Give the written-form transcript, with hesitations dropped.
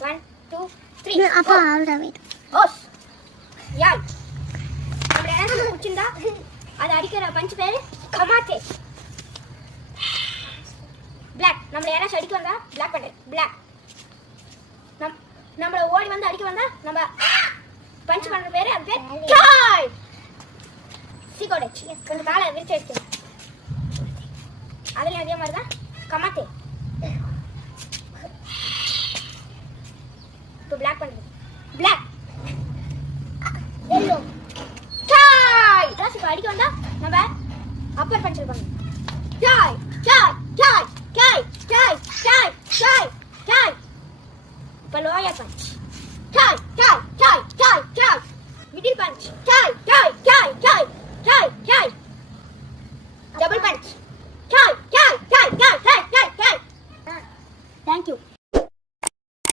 1 2 3 அப்பா அவ்வளவுதான் wait hose யாய் அப்படி என்ன குச்சிந்தா அது அடிக்கிற பஞ்ச் பேரு கமாத்தே பிளாக் நம்மள யாராச்சும் அடிக்க வந்தா பிளாக் பண்ணு பிளாக் நம்மள ஓடி வந்து அடிக்க வந்தா நம்ம பஞ்ச் பண்ற பேரு அது பேர் காய் சீகோடச் கொஞ்சம் காலை விரிச்சு வச்சு அதுலயும் அதே மாதிரி தான் கமாத்தே இப்போ பிளாக் பண்ணுது பிளாக் எல்லோ காய் ராசி இப்போ அடிக்க வந்தா நம்ம அப்பர் பஞ்ச் பண்ணணும் காய் காய் காய் காய் காய் காய் காய் காய் இப்போ லோயர் பஞ்ச் காய் காய் காய் காய் காய் மிடில் பஞ்ச்